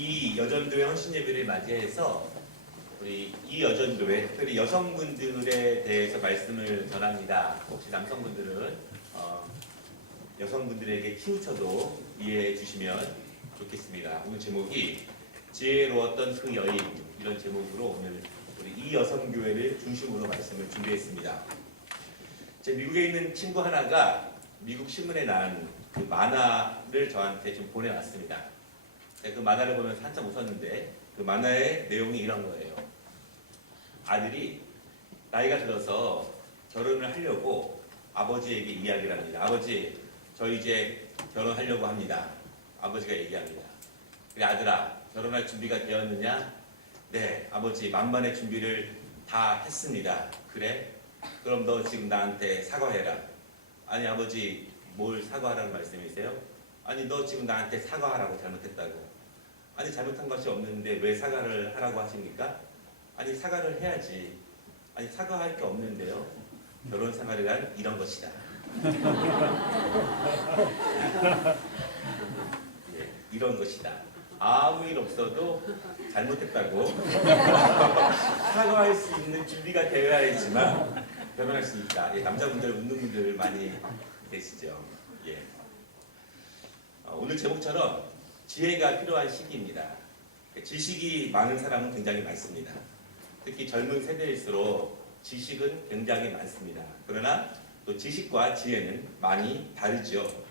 이 여전도회 헌신 예배를 맞이해서 우리 이 여전도회 특별히 여성분들에 대해서 말씀을 전합니다. 혹시 남성분들은 여성분들에게 치우쳐도 이해해 주시면 좋겠습니다. 오늘 제목이 지혜로웠던 그 여인, 이런 제목으로 오늘 우리 이 여성교회를 중심으로 말씀을 준비했습니다. 제 미국에 있는 친구 하나가 미국 신문에 난 그 만화를 저한테 좀 보내왔습니다. 그 만화를 보면서 한참 웃었는데 그 만화의 내용이 이런 거예요. 아들이 나이가 들어서 결혼을 하려고 아버지에게 이야기를 합니다. 아버지, 저 이제 결혼하려고 합니다. 아버지가 얘기합니다. 그래 아들아, 결혼할 준비가 되었느냐? 네, 아버지 만반의 준비를 다 했습니다. 그래? 그럼 너 지금 나한테 사과해라. 아니 아버지, 뭘 사과하라는 말씀이세요? 아니 너 지금 나한테 사과하라고 잘못했다고. 아니 잘못한 것이 없는데 왜 사과를 하라고 하십니까? 아니 사과를 해야지. 아니 사과할 게 없는데요. 결혼 생활이란 이런 것이다. 예, 이런 것이다. 아무 일 없어도 잘못했다고 사과할 수 있는 준비가 되어야지만 결혼할 수 있다. 예, 남자분들 웃는 분들 많이 계시죠. 예. 오늘 제목처럼 지혜가 필요한 시기입니다. 지식이 많은 사람은 굉장히 많습니다. 특히 젊은 세대일수록 지식은 굉장히 많습니다. 그러나 또 지식과 지혜는 많이 다르죠.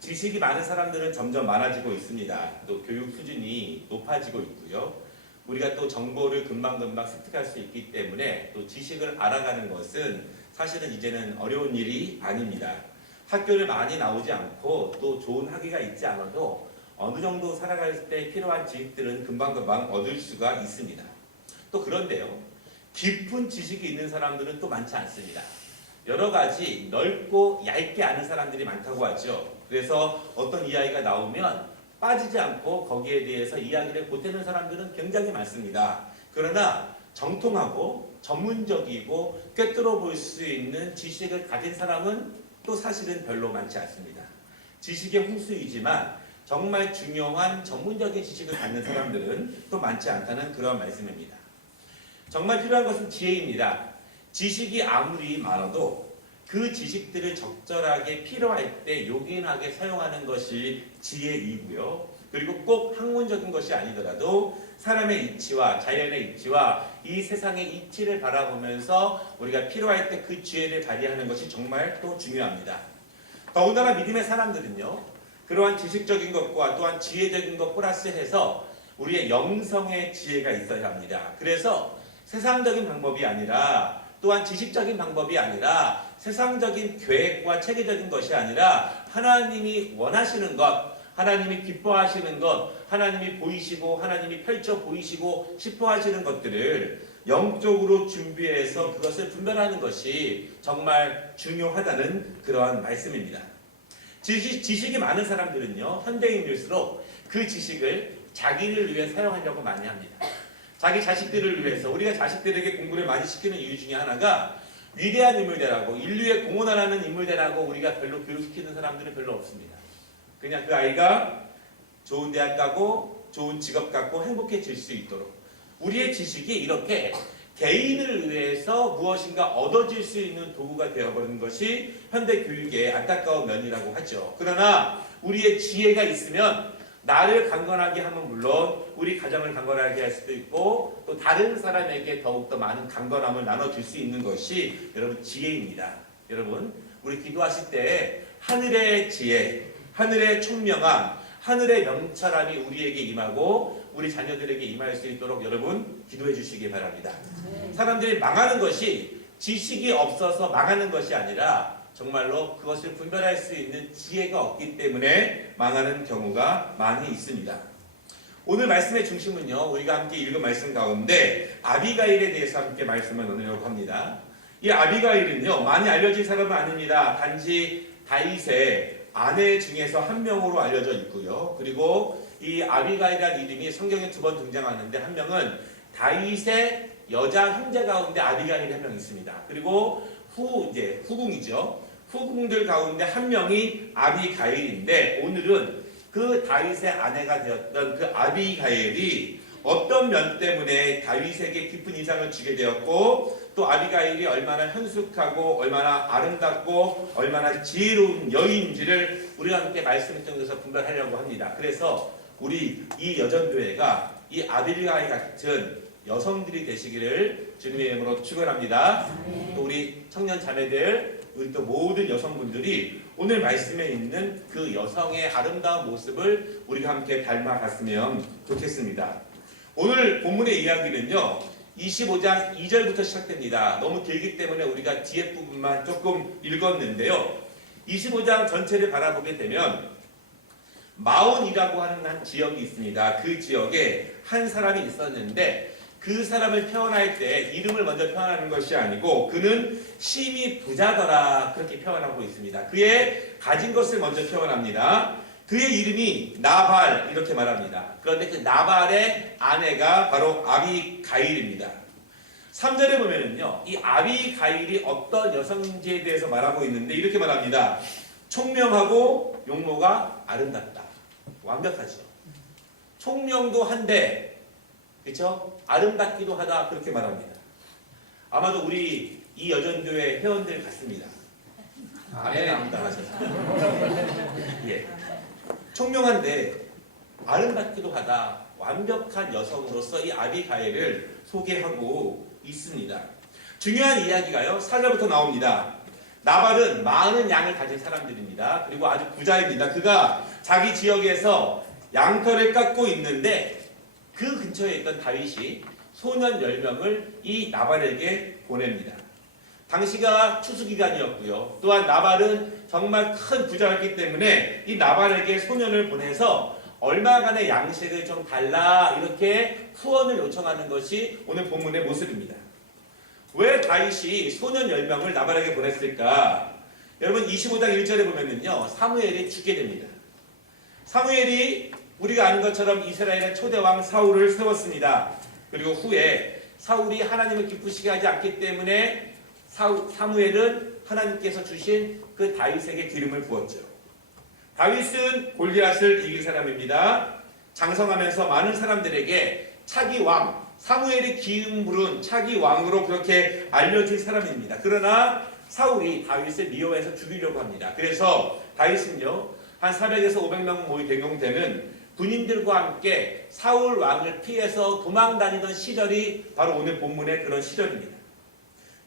지식이 많은 사람들은 점점 많아지고 있습니다. 또 교육 수준이 높아지고 있고요. 우리가 또 정보를 금방금방 습득할 수 있기 때문에 또 지식을 알아가는 것은 사실은 이제는 어려운 일이 아닙니다. 학교를 많이 나오지 않고 또 좋은 학위가 있지 않아도 어느 정도 살아갈 때 필요한 지식들은 금방금방 얻을 수가 있습니다. 또 그런데요, 깊은 지식이 있는 사람들은 또 많지 않습니다. 여러 가지 넓고 얇게 아는 사람들이 많다고 하죠. 그래서 어떤 이야기가 나오면 빠지지 않고 거기에 대해서 이야기를 보태는 사람들은 굉장히 많습니다. 그러나 정통하고 전문적이고 꿰뚫어 볼 수 있는 지식을 가진 사람은 또 사실은 별로 많지 않습니다. 지식의 홍수이지만 정말 중요한 전문적인 지식을 갖는 사람들은 또 많지 않다는 그런 말씀입니다. 정말 필요한 것은 지혜입니다. 지식이 아무리 많아도 그 지식들을 적절하게 필요할 때 요긴하게 사용하는 것이 지혜이고요. 그리고 꼭 학문적인 것이 아니더라도 사람의 이치와 자연의 이치와 이 세상의 이치를 바라보면서 우리가 필요할 때 그 지혜를 발휘하는 것이 정말 또 중요합니다. 더군다나 믿음의 사람들은요, 그러한 지식적인 것과 또한 지혜적인 것 플러스해서 우리의 영성의 지혜가 있어야 합니다. 그래서 세상적인 방법이 아니라 또한 지식적인 방법이 아니라 세상적인 계획과 체계적인 것이 아니라 하나님이 원하시는 것, 하나님이 기뻐하시는 것, 하나님이 보이시고 하나님이 펼쳐 보이시고 싶어 하시는 것들을 영적으로 준비해서 그것을 분별하는 것이 정말 중요하다는 그러한 말씀입니다. 지식이 많은 사람들은요, 현대인일수록 그 지식을 자기를 위해 사용하려고 많이 합니다. 자기 자식들을 위해서, 우리가 자식들에게 공부를 많이 시키는 이유 중에 하나가 위대한 인물되라고, 인류에 공헌하라는 인물되라고 우리가 별로 교육시키는 사람들은 별로 없습니다. 그냥 그 아이가 좋은 대학 가고 좋은 직업 갖고 행복해질 수 있도록 우리의 지식이 이렇게 개인을 위해서 무엇인가 얻어질 수 있는 도구가 되어버리는 것이 현대 교육의 안타까운 면이라고 하죠. 그러나 우리의 지혜가 있으면 나를 강건하게 하면 물론 우리 가정을 강건하게 할 수도 있고 또 다른 사람에게 더욱더 많은 강건함을 나눠줄 수 있는 것이 여러분 지혜입니다. 여러분 우리 기도하실 때 하늘의 지혜, 하늘의 총명함, 하늘의 명철함이 우리에게 임하고 우리 자녀들에게 임할 수 있도록 여러분 기도해 주시기 바랍니다. 사람들이 망하는 것이 지식이 없어서 망하는 것이 아니라 정말로 그것을 분별할 수 있는 지혜가 없기 때문에 망하는 경우가 많이 있습니다. 오늘 말씀의 중심은요, 우리가 함께 읽은 말씀 가운데 아비가일에 대해서 함께 말씀을 나누려고 합니다. 이 아비가일은요, 많이 알려진 사람은 아닙니다. 단지 다윗의 아내 중에서 한 명으로 알려져 있고요. 그리고 이 아비가일이라는 이름이 성경에 2번 등장하는데 한 명은 다윗의 여자 형제 가운데 아비가일이 한 명 있습니다. 그리고 후궁이죠. 후궁들 가운데 한 명이 아비가일인데 오늘은 그 그 다윗의 아내가 되었던 그 아비가일이 어떤 면 때문에 다윗에게 깊은 인상을 주게 되었고 또 아비가일이 얼마나 현숙하고 얼마나 아름답고 얼마나 지혜로운 여인인지를 우리가 함께 말씀을 통해서 분별하려고 합니다. 그래서 우리 이 여전교회가 이 아비가일 같은 여성들이 되시기를 주님의 이름으로 축원합니다. 또 우리 청년 자매들, 우리 또 모든 여성분들이 오늘 말씀에 있는 그 여성의 아름다운 모습을 우리가 함께 닮아갔으면 좋겠습니다. 오늘 본문의 이야기는요, 25장 2절부터 시작됩니다. 너무 길기 때문에 우리가 뒤에 부분만 조금 읽었는데요. 25장 전체를 바라보게 되면 마온이라고 하는 한 지역이 있습니다. 그 지역에 한 사람이 있었는데 그 사람을 표현할 때 이름을 먼저 표현하는 것이 아니고 그는 심히 부자더라 그렇게 표현하고 있습니다. 그의 가진 것을 먼저 표현합니다. 그의 이름이 나발 이렇게 말합니다. 그런데 그 나발의 아내가 바로 아비가일입니다. 3절에 보면은요, 이 아비가일이 어떤 여성인지에 대해서 말하고 있는데 이렇게 말합니다. 총명하고 용모가 아름답다. 완벽하죠. 총명도 한데, 그렇죠? 아름답기도 하다 그렇게 말합니다. 아마도 우리 이 여전교회 회원들 같습니다. 아름답하셨어요. 예. 총명한데 아름답기도 하다. 완벽한 여성으로서 이 아비가일을 소개하고 있습니다. 중요한 이야기가요, 4절부터 나옵니다. 나발은 많은 양을 가진 사람들입니다. 그리고 아주 부자입니다. 그가 자기 지역에서 양털을 깎고 있는데 그 근처에 있던 다윗이 소년 10명을 이 나발에게 보냅니다. 당시가 추수기간이었고요. 또한 나발은 정말 큰 부자였기 때문에 이 나발에게 소년을 보내서 얼마간의 양식을 좀 달라 이렇게 후원을 요청하는 것이 오늘 본문의 모습입니다. 왜 다윗이 소년 10명을 나발에게 보냈을까? 여러분 25장 1절에 보면은요, 사무엘이 죽게 됩니다. 사무엘이 우리가 아는 것처럼 이스라엘의 초대왕 사울을 세웠습니다. 그리고 후에 사울이 하나님을 기쁘시게 하지 않기 때문에 사무엘은 하나님께서 주신 그 다윗에게 기름을 부었죠. 다윗은 골리앗을 이긴 사람입니다. 장성하면서 많은 사람들에게 차기 왕, 사무엘이 기름 부른 차기 왕으로 그렇게 알려진 사람입니다. 그러나 사울이 다윗을 미워해서 죽이려고 합니다. 그래서 다윗은요, 한 400에서 500명 모이 대동되는 군인들과 함께 사울 왕을 피해서 도망다니던 시절이 바로 오늘 본문의 그런 시절입니다.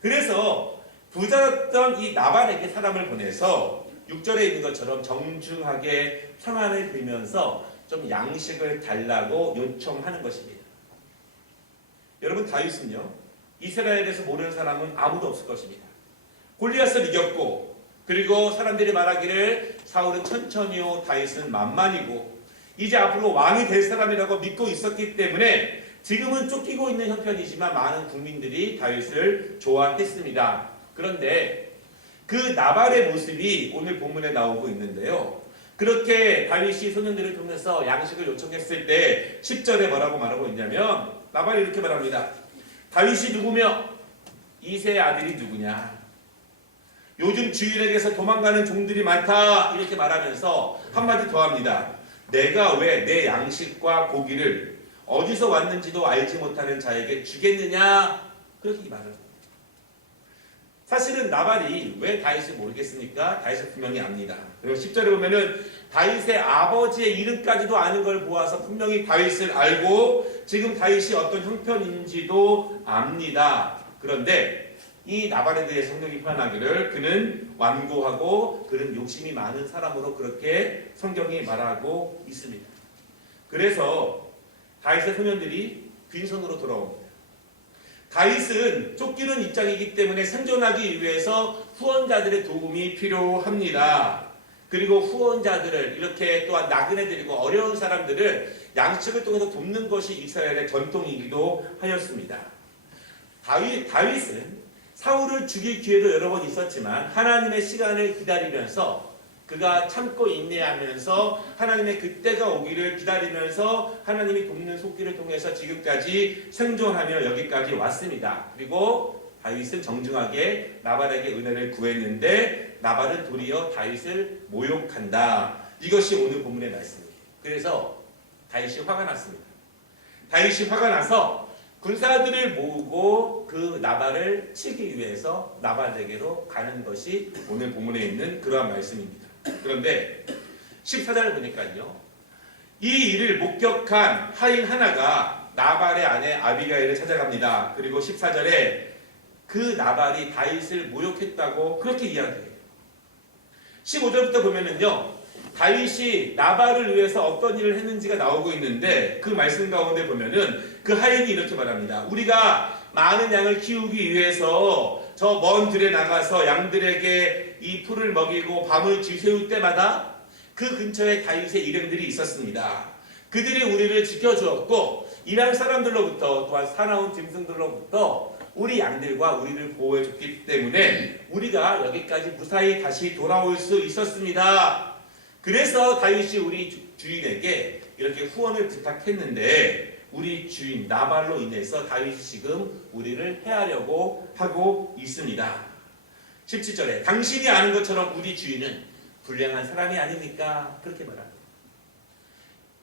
그래서 부자였던 이 나발에게 사람을 보내서 6절에 있는 것처럼 정중하게 평안을 빌면서 좀 양식을 달라고 요청하는 것입니다. 여러분 다윗은요, 이스라엘에서 모르는 사람은 아무도 없을 것입니다. 골리앗을 이겼고, 그리고 사람들이 말하기를 사울은 천천히요 다윗은 만만이고 이제 앞으로 왕이 될 사람이라고 믿고 있었기 때문에 지금은 쫓기고 있는 형편이지만 많은 국민들이 다윗을 좋아했습니다. 그런데 그 나발의 모습이 오늘 본문에 나오고 있는데요. 그렇게 다윗이 소년들을 통해서 양식을 요청했을 때 10절에 뭐라고 말하고 있냐면 나발이 이렇게 말합니다. 다윗이 누구며 이새의 아들이 누구냐? 요즘 주일에게서 도망가는 종들이 많다 이렇게 말하면서 한마디 더 합니다. 내가 왜 내 양식과 고기를 어디서 왔는지도 알지 못하는 자에게 주겠느냐? 그렇게 말을 합니다. 사실은 나발이 왜 다윗을 모르겠습니까? 다윗을 분명히 압니다. 그리고 10절에 보면은 다윗의 아버지의 이름까지도 아는 걸 보아서 분명히 다윗을 알고 지금 다윗이 어떤 형편인지도 압니다. 그런데 이 나발에 대해 성경이 표현하기를 그는 완고하고 그는 욕심이 많은 사람으로 그렇게 성경이 말하고 있습니다. 그래서 다윗의 소년들이 빈손으로 돌아옵니다. 다윗은 쫓기는 입장이기 때문에 생존하기 위해서 후원자들의 도움이 필요합니다. 그리고 후원자들을 이렇게 또한 나그네들이고 어려운 사람들을 양식을 통해서 돕는 것이 이스라엘의 전통이기도 하였습니다. 다윗은 사울을 죽일 기회도 여러 번 있었지만 하나님의 시간을 기다리면서 그가 참고 인내하면서 하나님의 그때가 오기를 기다리면서 하나님이 돕는 손길을 통해서 지금까지 생존하며 여기까지 왔습니다. 그리고 다윗은 정중하게 나발에게 은혜를 구했는데 나발은 도리어 다윗을 모욕한다. 이것이 오늘 본문의 말씀입니다. 그래서 다윗이 화가 났습니다. 다윗이 화가 나서 군사들을 모으고 그 나발을 치기 위해서 나발에게로 가는 것이 오늘 본문에 있는 그러한 말씀입니다. 그런데 14절을 보니까요. 이 일을 목격한 하인 하나가 나발의 아내 아비가일을 찾아갑니다. 그리고 14절에 그 나발이 다윗을 모욕했다고 그렇게 이야기해요. 15절부터 보면은요. 다윗이 나발을 위해서 어떤 일을 했는지가 나오고 있는데 그 말씀 가운데 보면은 그 하인이 이렇게 말합니다. 우리가 많은 양을 키우기 위해서 저 먼 들에 나가서 양들에게 이 풀을 먹이고 밤을 지새울 때마다 그 근처에 다윗의 일행들이 있었습니다. 그들이 우리를 지켜주었고 이랑 사람들로부터 또한 사나운 짐승들로부터 우리 양들과 우리를 보호해줬기 때문에 우리가 여기까지 무사히 다시 돌아올 수 있었습니다. 그래서 다윗이 우리 주인에게 이렇게 후원을 부탁했는데 우리 주인 나발로 인해서 다윗이 지금 우리를 해하려고 하고 있습니다. 17절에 당신이 아는 것처럼 우리 주인은 불량한 사람이 아닙니까? 그렇게 말합니다.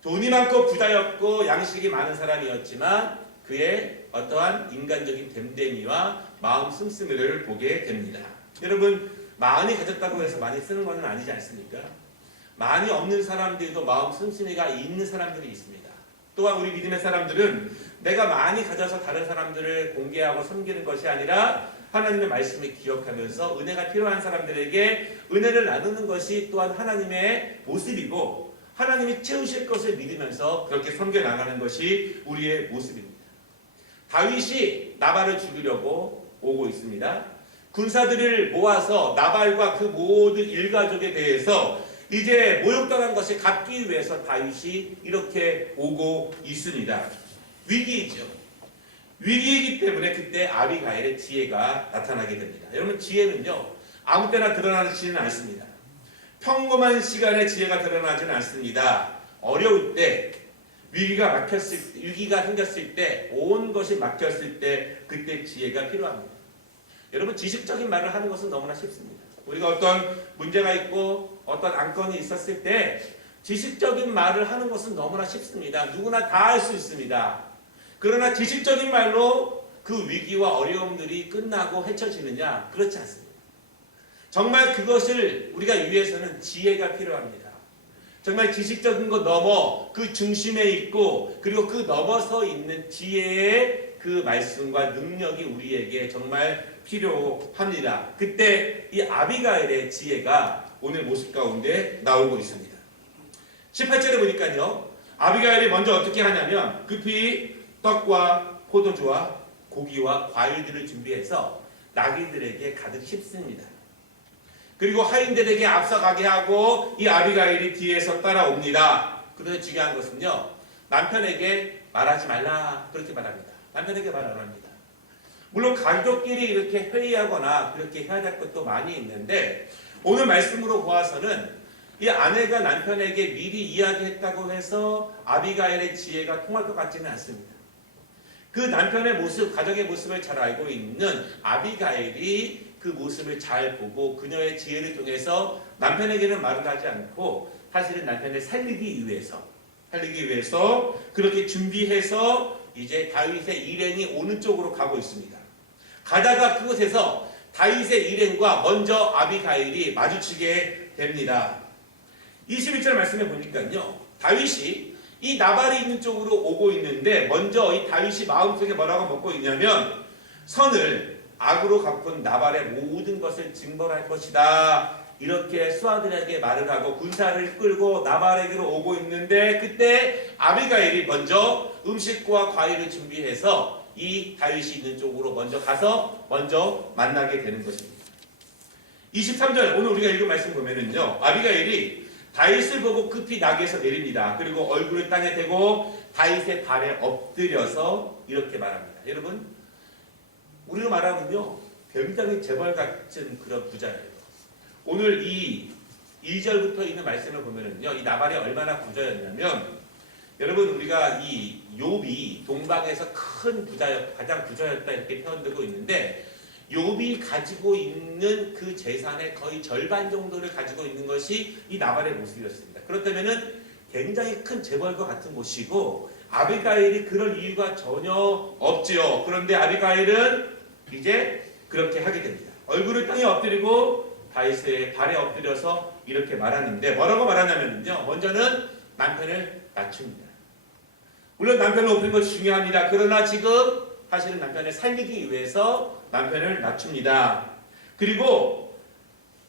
돈이 많고 부자였고 양식이 많은 사람이었지만 그의 어떠한 인간적인 됨됨이와 마음 씀씀이를 보게 됩니다. 여러분 많이 가졌다고 해서 많이 쓰는 것은 아니지 않습니까? 많이 없는 사람들도 마음 씀씀이가 있는 사람들이 있습니다. 또한 우리 믿음의 사람들은 내가 많이 가져서 다른 사람들을 공개하고 섬기는 것이 아니라 하나님의 말씀을 기억하면서 은혜가 필요한 사람들에게 은혜를 나누는 것이 또한 하나님의 모습이고 하나님이 채우실 것을 믿으면서 그렇게 섬겨나가는 것이 우리의 모습입니다. 다윗이 나발을 죽이려고 오고 있습니다. 군사들을 모아서 나발과 그 모든 일가족에 대해서 이제 모욕당한 것을 갚기 위해서 다윗이 이렇게 오고 있습니다. 위기이죠. 위기이기 때문에 그때 아비가일의 지혜가 나타나게 됩니다. 여러분 지혜는요 아무 때나 드러나지는 않습니다. 평범한 시간에 지혜가 드러나지는 않습니다. 어려울 때 위기가 생겼을 때 온 것이 막혔을 때 그때 지혜가 필요합니다. 여러분 지식적인 말을 하는 것은 너무나 쉽습니다. 우리가 어떤 문제가 있고 어떤 안건이 있었을 때 지식적인 말을 하는 것은 너무나 쉽습니다. 누구나 다 할 수 있습니다. 그러나 지식적인 말로 그 위기와 어려움들이 끝나고 헤쳐지느냐? 그렇지 않습니다. 정말 그것을 우리가 위해서는 지혜가 필요합니다. 정말 지식적인 것 넘어 그 중심에 있고 그리고 그 넘어서 있는 지혜의 그 말씀과 능력이 우리에게 정말 필요합니다. 그때 이 아비가일의 지혜가 오늘 모습 가운데 나오고 있습니다. 18절에 보니까요. 아비가일이 먼저 어떻게 하냐면 급히 떡과 포도주와 고기와 과일들을 준비해서 나귀들에게 가득 씹습니다. 그리고 하인들에게 앞서가게 하고 이 아비가일이 뒤에서 따라옵니다. 그런데 중요한 것은요. 남편에게 말하지 말라 그렇게 말합니다. 남편에게 말 안 합니다. 물론 가족끼리 이렇게 회의하거나 그렇게 해야 될 것도 많이 있는데 오늘 말씀으로 보아서는 이 아내가 남편에게 미리 이야기했다고 해서 아비가일의 지혜가 통할 것 같지는 않습니다. 그 남편의 모습, 가정의 모습을 잘 알고 있는 아비가일이 그 모습을 잘 보고 그녀의 지혜를 통해서 남편에게는 말을 하지 않고 사실은 남편을 살리기 위해서 그렇게 준비해서 이제 다윗의 일행이 오는 쪽으로 가고 있습니다. 가다가 그곳에서 다윗의 일행과 먼저 아비가일이 마주치게 됩니다. 21절 말씀에 보니까요. 다윗이 이 나발이 있는 쪽으로 오고 있는데 먼저 이 다윗이 마음속에 뭐라고 먹고 있냐면 선을 악으로 갚은 나발의 모든 것을 징벌할 것이다. 이렇게 수하들에게 말을 하고 군사를 끌고 나발에게로 오고 있는데 그때 아비가일이 먼저 음식과 과일을 준비해서 이 다윗이 있는 쪽으로 먼저 가서 먼저 만나게 되는 것입니다. 23절 오늘 우리가 읽은 말씀 보면은요. 아비가일이 다윗을 보고 급히 나귀에서 내립니다. 그리고 얼굴을 땅에 대고 다윗의 발에 엎드려서 이렇게 말합니다. 여러분 우리로 말하면요. 굉장히 재벌 같은 그런 부자예요. 오늘 이 2절부터 있는 말씀을 보면은요. 이 나발이 얼마나 부자였냐면 여러분 우리가 이 욥이 동방에서 큰 가장 부자였다 이렇게 표현되고 있는데 욥이 가지고 있는 그 재산의 거의 절반 정도를 가지고 있는 것이 이 나발의 모습이었습니다. 그렇다면은 굉장히 큰 재벌과 같은 곳이고 아비가일이 그럴 이유가 전혀 없지요. 그런데 아비가일은 이제 그렇게 하게 됩니다. 얼굴을 땅에 엎드리고 다윗의 발에 엎드려서 이렇게 말하는데 뭐라고 말하냐면요. 먼저는 남편을 낮춥니다. 물론 남편을 높이는 것이 중요합니다. 그러나 지금 사실은 남편을 살리기 위해서 남편을 낮춥니다. 그리고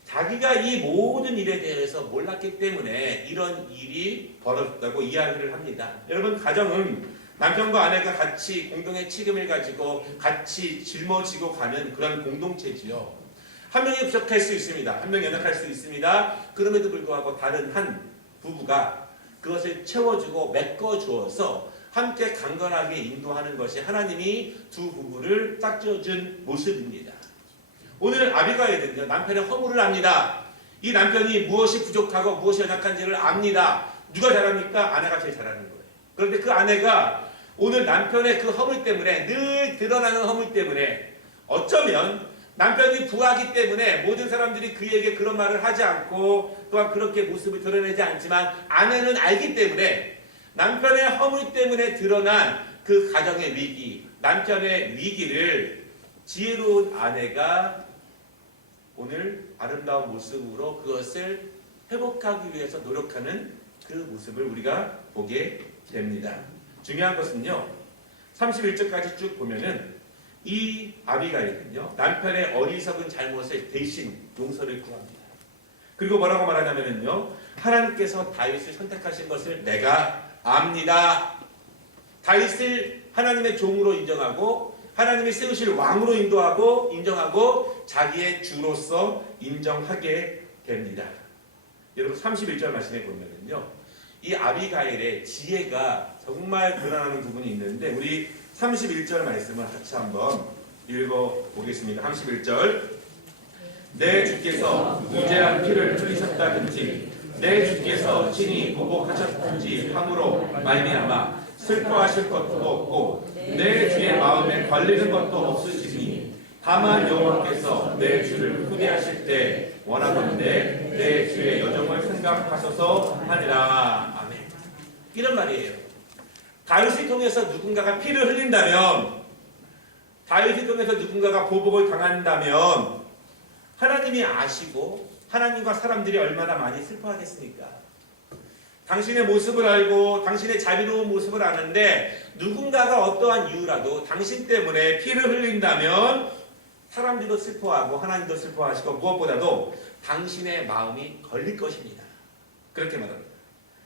자기가 이 모든 일에 대해서 몰랐기 때문에 이런 일이 벌어졌다고 이야기를 합니다. 여러분 가정은 남편과 아내가 같이 공동의 책임을 가지고 같이 짊어지고 가는 그런 공동체지요. 한 명이 부족할 수 있습니다. 한 명이 연약할 수 있습니다. 그럼에도 불구하고 다른 한 부부가 그것을 채워주고 메꿔주어서 함께 강건하게 인도하는 것이 하나님이 두 부부를 짝지어준 모습입니다. 오늘 아비가일은요, 남편의 허물을 압니다. 이 남편이 무엇이 부족하고 무엇이 연약한지를 압니다. 누가 잘합니까? 아내가 제일 잘하는 거예요. 그런데 그 아내가 오늘 남편의 그 허물 때문에, 늘 드러나는 허물 때문에, 어쩌면 남편이 부하기 때문에 모든 사람들이 그에게 그런 말을 하지 않고 또한 그렇게 모습을 드러내지 않지만 아내는 알기 때문에 남편의 허물 때문에 드러난 그 가정의 위기, 남편의 위기를 지혜로운 아내가 오늘 아름다운 모습으로 그것을 회복하기 위해서 노력하는 그 모습을 우리가 보게 됩니다. 중요한 것은요, 31절까지 쭉 보면은 이 아비가일은요, 남편의 어리석은 잘못을 대신 용서를 구합니다. 그리고 뭐라고 말하냐면요, 하나님께서 다윗을 선택하신 것을 내가 압니다. 다윗을 하나님의 종으로 인정하고 하나님이 세우실 왕으로 인정하고 자기의 주로서 인정하게 됩니다. 여러분 31절 말씀에 보면은요, 이 아비가일의 지혜가 정말 드러나는 부분이 있는데 우리 31절 말씀을 같이 한번 읽어보겠습니다. 31절 내 주께서 무죄한 피를 흘리셨다든지 내 주께서 친히 보복하셨든지 함으로 말미암아 슬퍼하실 것도 없고 내 주의 마음에 걸리는 것도 없으시니 다만 여호와께서 내 주를 후대하실 때 원하건대 내 주의 여정을 생각하셔서 하니라. 아멘. 이런 말이에요. 다윗을 통해서 누군가가 피를 흘린다면, 다윗을 통해서 누군가가 보복을 당한다면 하나님이 아시고 하나님과 사람들이 얼마나 많이 슬퍼하겠습니까? 당신의 모습을 알고 당신의 자비로운 모습을 아는데 누군가가 어떠한 이유라도 당신 때문에 피를 흘린다면 사람들도 슬퍼하고 하나님도 슬퍼하시고 무엇보다도 당신의 마음이 걸릴 것입니다. 그렇게 말합니다.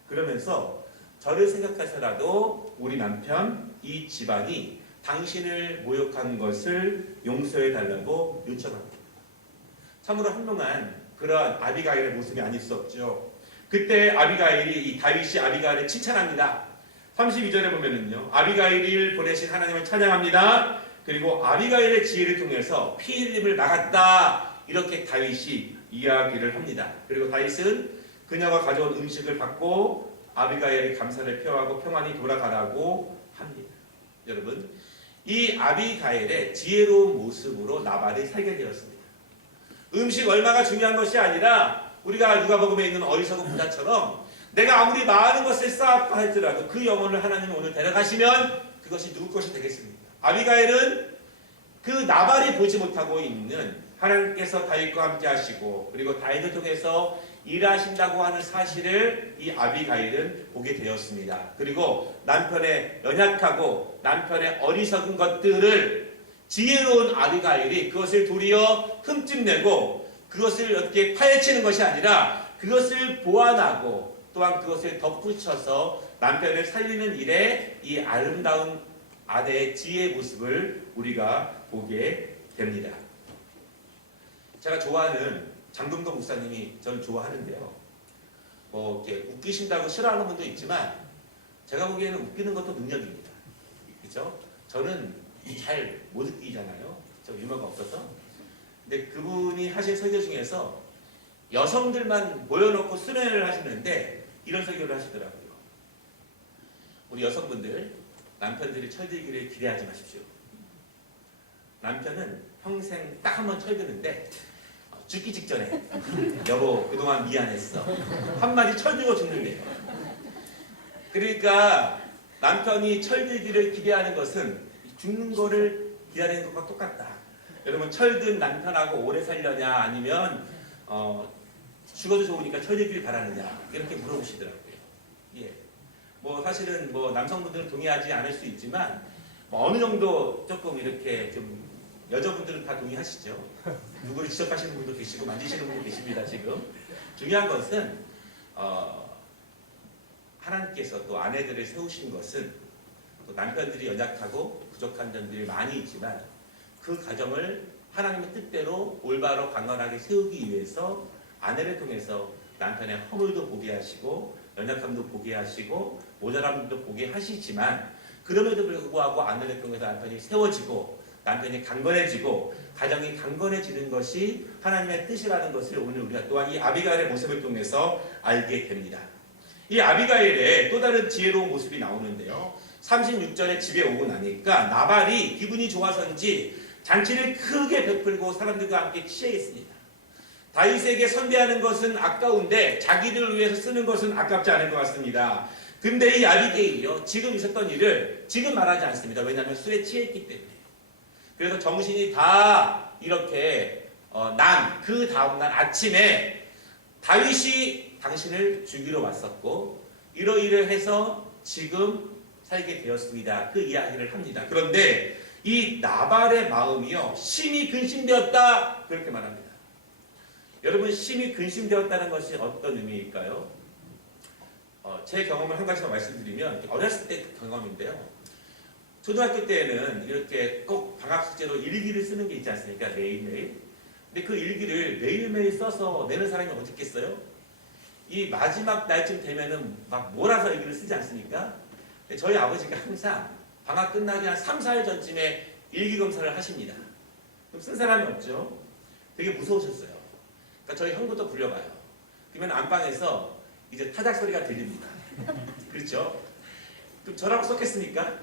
그러면서 저를 생각해서라도 우리 남편, 이 집안이 당신을 모욕한 것을 용서해 달라고 요청합니다. 참으로 현명한 그런 아비가일의 모습이 아닐 수 없죠. 그때 아비가일이 이 다윗이 아비가일을 칭찬합니다. 32절에 보면은요, 아비가일을 보내신 하나님을 찬양합니다. 그리고 아비가일의 지혜를 통해서 피 흘림을 막았다, 이렇게 다윗이 이야기를 합니다. 그리고 다윗은 그녀가 가져온 음식을 받고 아비가일이 감사를 표하고 평안히 돌아가라고 합니다. 여러분, 이 아비가일의 지혜로운 모습으로 나발이 살게 되었습니다. 음식 얼마가 중요한 것이 아니라 우리가 누가복음에 있는 어리석은 부자처럼 내가 아무리 많은 것을 쌓았다 할지라도 그 영혼을 하나님이 오늘 데려가시면 그것이 누구 것이 되겠습니까? 아비가일은 그 나발이 보지 못하고 있는 하나님께서 다윗과 함께 하시고 그리고 다윗을 통해서 일하신다고 하는 사실을 이 아비가일은 보게 되었습니다. 그리고 남편의 연약하고 남편의 어리석은 것들을 지혜로운 아비가일이 그것을 도리어 흠집내고 그것을 어떻게 파헤치는 것이 아니라 그것을 보완하고 또한 그것을 덧붙여서 남편을 살리는 일에 이 아름다운 아내의 지혜의 모습을 우리가 보게 됩니다. 제가 좋아하는 장동건 목사님이 저는 좋아하는데요. 이렇게 웃기신다고 싫어하는 분도 있지만 제가 보기에는 웃기는 것도 능력입니다. 그렇죠? 저는 잘 못 웃기잖아요. 저 유머가 없어서. 근데 그분이 하신 설교 중에서 여성들만 모여놓고 수련회를 하시는데 이런 설교를 하시더라고요. 우리 여성분들, 남편들이 철들기를 기대하지 마십시오. 남편은 평생 딱 한 번 철드는데 죽기 직전에 여보 그동안 미안했어 한마디 철들고 죽는데요. 그러니까 남편이 철들기를 기대하는 것은 죽는 거를 기다리는 것과 똑같다. 여러분 철든 남편하고 오래 살려냐 아니면 죽어도 좋으니까 철들기를 바라느냐 이렇게 물어보시더라고요. 예. 뭐 사실은 뭐 남성분들은 동의하지 않을 수 있지만 뭐 어느 정도 조금 이렇게 좀 여자분들은 다 동의하시죠. 누구를 지적하시는 분도 계시고 만지시는 분도 계십니다. 지금 중요한 것은 하나님께서 또 아내들을 세우신 것은 또 남편들이 연약하고 부족한 점들이 많이 있지만 그 가정을 하나님의 뜻대로 올바로 강건하게 세우기 위해서 아내를 통해서 남편의 허물도 보게 하시고 연약함도 보게 하시고 모자람도 보게 하시지만 그럼에도 불구하고 아내를 통해서 남편이 세워지고 남편이 강건해지고 가정이 강건해지는 것이 하나님의 뜻이라는 것을 오늘 우리가 또한 이 아비가일의 모습을 통해서 알게 됩니다. 이 아비가일의 또 다른 지혜로운 모습이 나오는데요. 36절에 집에 오고 나니까 나발이 기분이 좋아서인지 잔치를 크게 베풀고 사람들과 함께 취해 있습니다. 다윗에게 선대하는 것은 아까운데 자기를 위해서 쓰는 것은 아깝지 않을 것 같습니다. 근데 이 아비게일이요, 지금 있었던 일을 지금 말하지 않습니다. 왜냐하면 술에 취했기 때문에. 그래서 정신이 다 이렇게 난 그 다음날 아침에 다윗이 당신을 죽이러 왔었고 이러이러해서 지금 살게 되었습니다. 그 이야기를 합니다. 그런데 이 나발의 마음이요 심히 근심되었다 그렇게 말합니다. 여러분 심히 근심되었다는 것이 어떤 의미일까요? 제 경험을 한 가지만 말씀드리면 어렸을 때 경험인데요. 초등학교 때는 이렇게 꼭 방학 숙제로 일기를 쓰는 게 있지 않습니까? 매일매일. 근데 그 일기를 매일매일 써서 내는 사람이 어디 있겠어요? 이 마지막 날쯤 되면은 막 몰아서 일기를 쓰지 않습니까? 근데 저희 아버지가 항상 방학 끝나기 한 3, 4일 전쯤에 일기 검사를 하십니다. 그럼 쓴 사람이 없죠? 되게 무서우셨어요. 그러니까 저희 형부터 불려봐요. 그러면 안방에서 이제 타작 소리가 들립니다. 그렇죠? 그럼 저라고 썼겠습니까?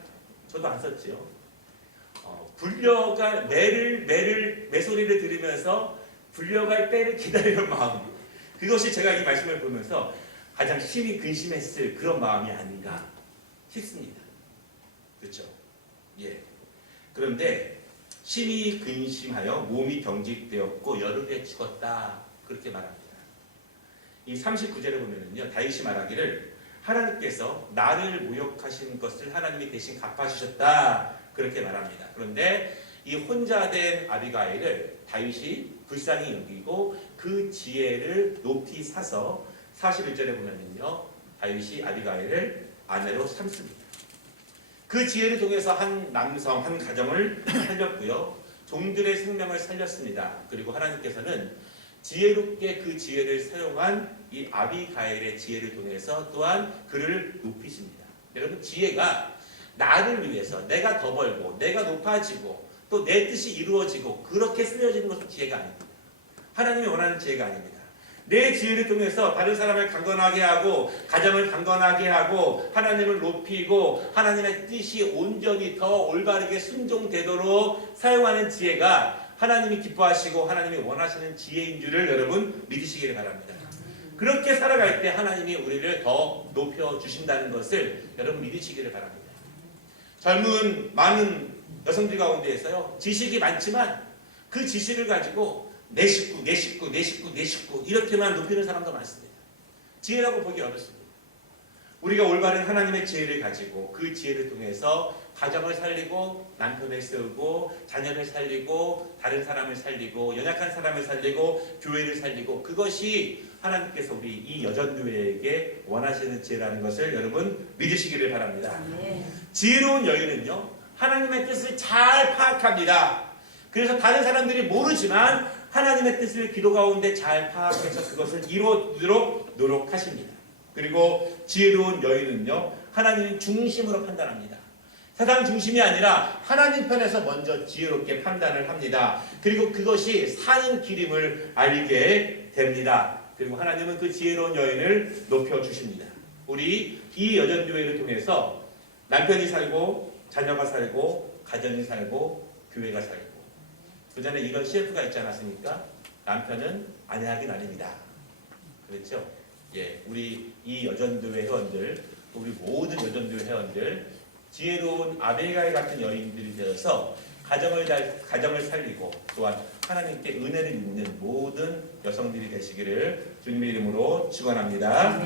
저도 안 썼죠. 불려가 매소리를 들으면서 불려갈 때를 기다리는 마음. 그것이 제가 이 말씀을 보면서 가장 심히 근심했을 그런 마음이 아닌가 싶습니다. 그렇죠? 예. 그런데 심히 근심하여 몸이 경직되었고 열흘에 죽었다. 그렇게 말합니다. 이 39절에 보면은요, 다윗이 말하기를 하나님께서 나를 모욕하신 것을 하나님이 대신 갚아주셨다. 그렇게 말합니다. 그런데 이 혼자 된 아비가일을 다윗이 불쌍히 여기고 그 지혜를 높이 사서 41절에 보면은요, 다윗이 아비가일을 아내로 삼습니다. 그 지혜를 통해서 한 남성, 한 가정을 살렸고요. 종들의 생명을 살렸습니다. 그리고 하나님께서는 지혜롭게 그 지혜를 사용한 이 아비가일의 지혜를 통해서 또한 그를 높이십니다. 여러분 지혜가 나를 위해서 내가 더 벌고 내가 높아지고 또 내 뜻이 이루어지고 그렇게 쓰여지는 것은 지혜가 아닙니다. 하나님이 원하는 지혜가 아닙니다. 내 지혜를 통해서 다른 사람을 강건하게 하고 가정을 강건하게 하고 하나님을 높이고 하나님의 뜻이 온전히 더 올바르게 순종되도록 사용하는 지혜가 하나님이 기뻐하시고 하나님이 원하시는 지혜인 줄을 여러분 믿으시기를 바랍니다. 그렇게 살아갈 때 하나님이 우리를 더 높여주신다는 것을 여러분 믿으시기를 바랍니다. 젊은 많은 여성들 가운데에서요, 지식이 많지만 그 지식을 가지고 내 식구 이렇게만 높이는 사람도 많습니다. 지혜라고 보기 어렵습니다. 우리가 올바른 하나님의 지혜를 가지고 그 지혜를 통해서 가정을 살리고 남편을 세우고 자녀를 살리고 다른 사람을 살리고 연약한 사람을 살리고 교회를 살리고 그것이 하나님께서 우리 이 여전교회에게 원하시는 지혜라는 것을 여러분 믿으시기를 바랍니다. 지혜로운 여인은요 하나님의 뜻을 잘 파악합니다. 그래서 다른 사람들이 모르지만 하나님의 뜻을 기도 가운데 잘 파악해서 그것을 이루도록 노력하십니다. 그리고 지혜로운 여인은요 하나님 중심으로 판단합니다. 세상 중심이 아니라 하나님 편에서 먼저 지혜롭게 판단을 합니다. 그리고 그것이 사는 길임을 알게 됩니다. 그리고 하나님은 그 지혜로운 여인을 높여주십니다. 우리 이 여전교회를 통해서 남편이 살고 자녀가 살고 가정이 살고 교회가 살고 그 전에 이런 CF가 있지 않았습니까? 남편은 아내에게 나뉩니다. 그렇죠? 예, 우리 이 여전교회 회원들 우리 모든 여전들 회원들 지혜로운 아비가일 같은 여인들이 되어서 가정을 살리고 또한 하나님께 은혜를 입는 모든 여성들이 되시기를 주님의 이름으로 축원합니다.